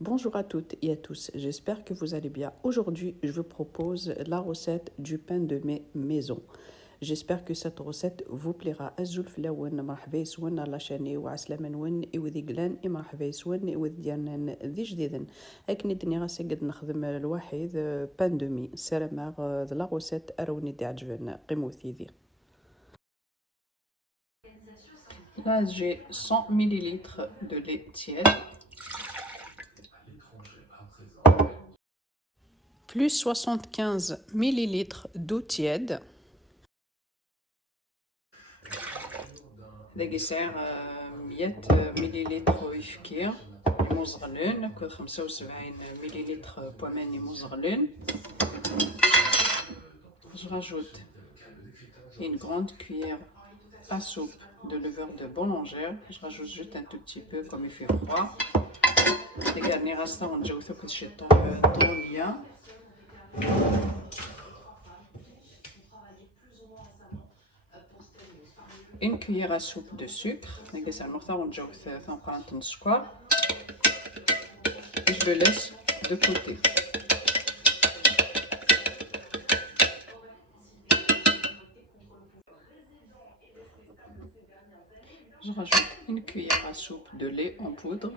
Bonjour à toutes et à tous, j'espère que vous allez bien. Aujourd'hui, je vous propose la recette du pain de mes maisons. J'espère que cette recette vous plaira. الزول فلاون مرحبا يسون على شاني وعسلامة نون وذي قلان مرحبا يسون وذي ديالنا ذي جديدا. أكني دنيا غاسي قد نخدم الواحد بان دومي سلامة ذ لا recette أروني دي عجبنا قيمو ثيذي. Là, j'ai 100 ml de lait tiède. Plus 75 ml d'eau tiède. داكي سعر 100 مليلتر يفكير مزغلون كل 75 مليلتر بوماني مزغلون. Je rajoute une grande cuillère à soupe de levure de boulangère. Je rajoute juste un tout petit peu comme il fait froid. تقدرني غاسطة ونجوثو كتشي طولية. Une cuillère à soupe de sucre. Je le laisse de côté. Je rajoute une cuillère à soupe de lait en poudre.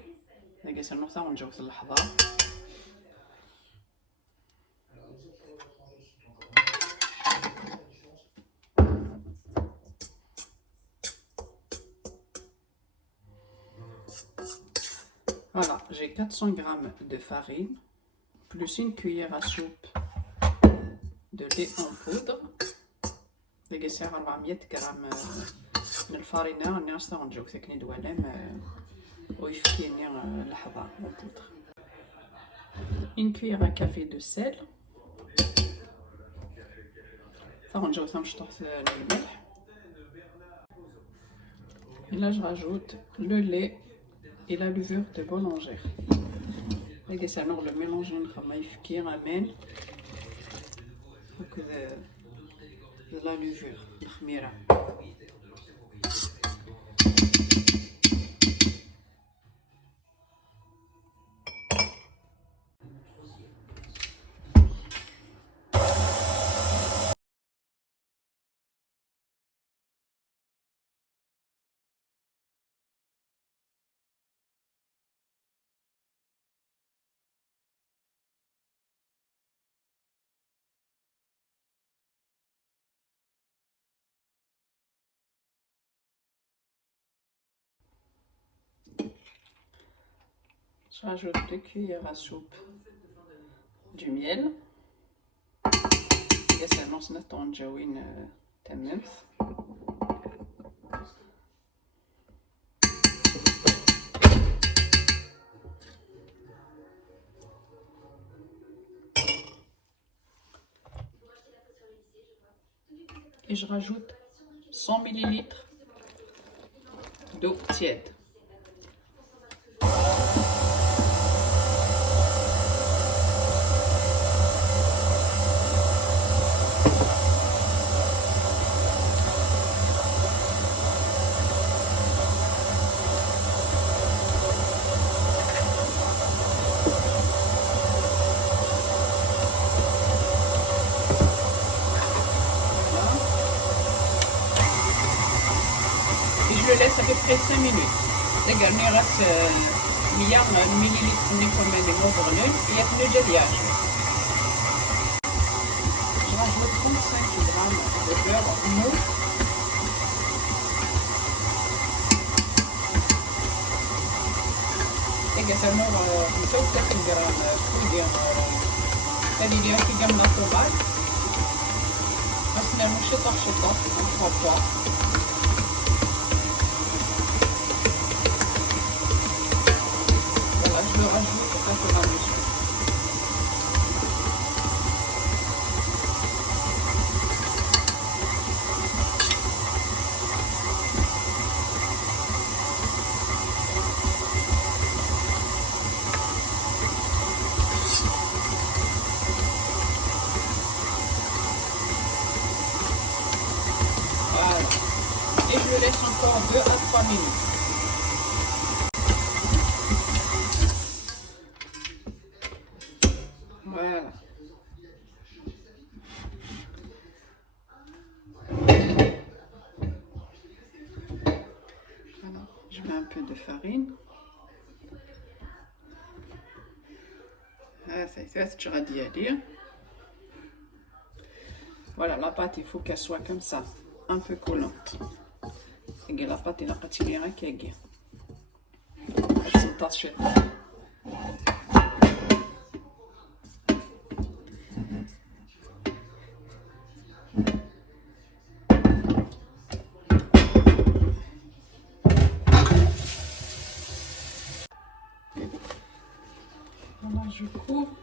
Voilà, j'ai 400 g de farine, plus une cuillère à soupe de lait en poudre. داكي ساعة 400 غرام من الفارينة راني غاستا نجاوب ثاني دوالام ويفكيني لحظة en poudre. Une cuillère à café de sel. نجاوب نشطح الملح. Et là je rajoute le lait et la levure de boulangère. داكي ساعة le mélange نخليه يفكي غامان de la levure الخميرة. Je rajoute 2 cuillères à soupe du miel. Et ça lance notre tangerine tamam. Et je rajoute 100 ml d'eau tiède. Je le laisse à peu près 5 minutes. تقرني راس 100 مليلتر من كوماندي مزغلون ياكلو ديال Je rajoute 35 g de beurre mou. تقسمو 35 غرام كوي هذه اللي راكي جنب الطوبات. خاصنا نشطح نخرطوها. Je rajoute au fur et à mesure. Voilà. Et je le laisse encore 2 à 3 minutes. Voilà. Voilà. Je mets un peu de farine. Voilà, la pâte, il faut qu'elle soit comme ça, un peu collante. Et la pâte, elle a pas tiré un keg. Voilà, je couvre.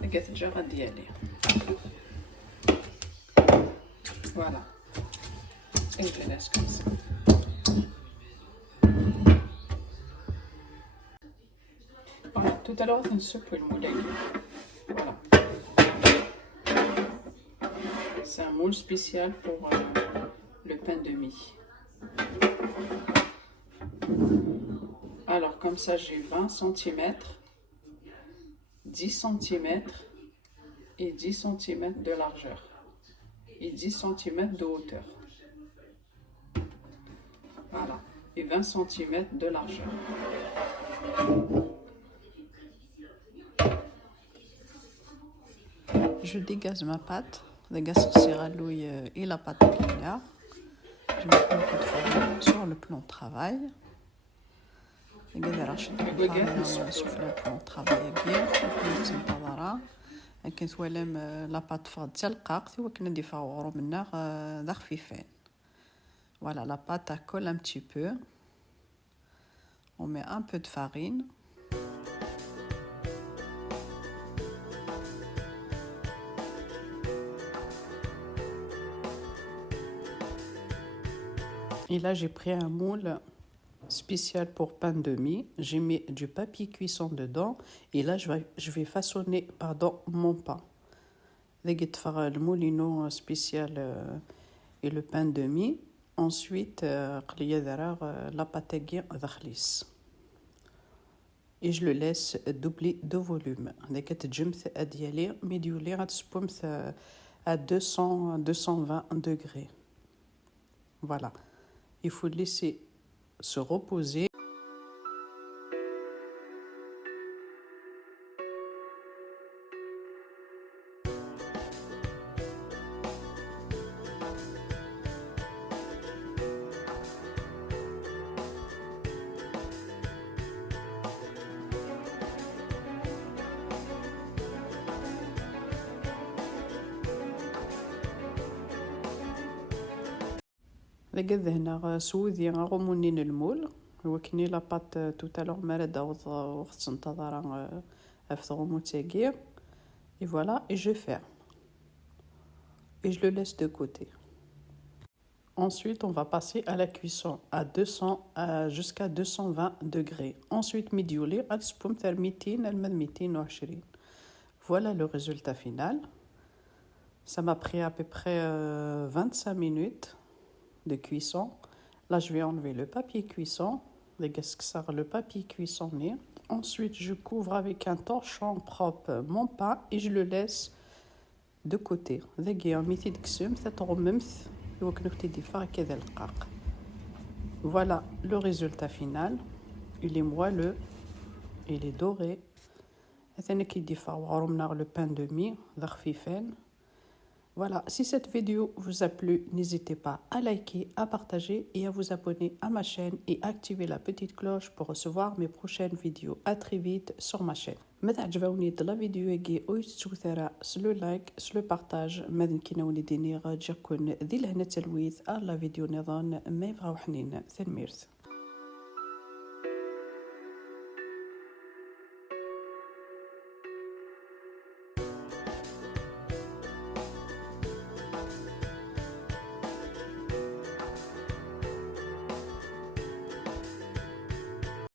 لقيت الجرة ديالي. Voilà. Et je laisse comme ça. Voilà, tout à l'heure, on soupe le moule. Voilà. C'est un moule spécial pour le pain de mie. Alors, comme ça, j'ai 20 cm, 10 cm et 10 cm de largeur et 10 cm de hauteur. Voilà, et 20 cm de largeur. Je dégaze ma pâte, dégaze rouille et la pâte à guignard. Je mets un peu de farine sur le plan de travail. نقدر نشوف البلان طرافاي كير ندير نطورا كنتوالم لاباط فغد حتى القاق وكنا نديفاو منها ذا خفيفين. Voilà, la pâte elle colle un petit peu. On met un peu de farine. Et là, j'ai pris un moule spécial pour pain de mie. J'ai mis du papier cuisson dedans. Et là, je vais façonner mon pain. Le moulino spécial et le pain de mie. Ensuite, la pâte et je le laisse doubler de volume. À 220 degrés. Voilà. Il faut le laisser se reposer. لقد هنا سوذي غومونين المول وكني لاباط توتالور مرده وقت انتظر افثغمو تاكير et voilà et je ferme et je le laisse de côté. Ensuite on va passer à la cuisson à 200 jusqu'à 220 degrés. Ensuite مديولي غتسبهم تاع 200 المد 220. Voilà le résultat final. Ça m'a pris à peu près 25 minutes de cuisson. Là, je vais enlever le papier cuisson, le papier cuissonné. Ensuite, je couvre avec un torchon propre mon pain et je le laisse de côté. Voilà le résultat final. Il est moelleux, il est doré. Le pain de mie, Voilà, si cette vidéo vous a plu, n'hésitez pas à liker, à partager et à vous abonner à ma chaîne et activer la petite cloche pour recevoir mes prochaines vidéos. À très vite sur ma chaîne. متى عجبوني la vidéo يجي ويتسوثرا سلو لايك سلو بارتاج ماذا كيناولي ديني غتجيكون ذي الهنا تلويث على فيديو نظام ما يبغاو حنين ثنميرث.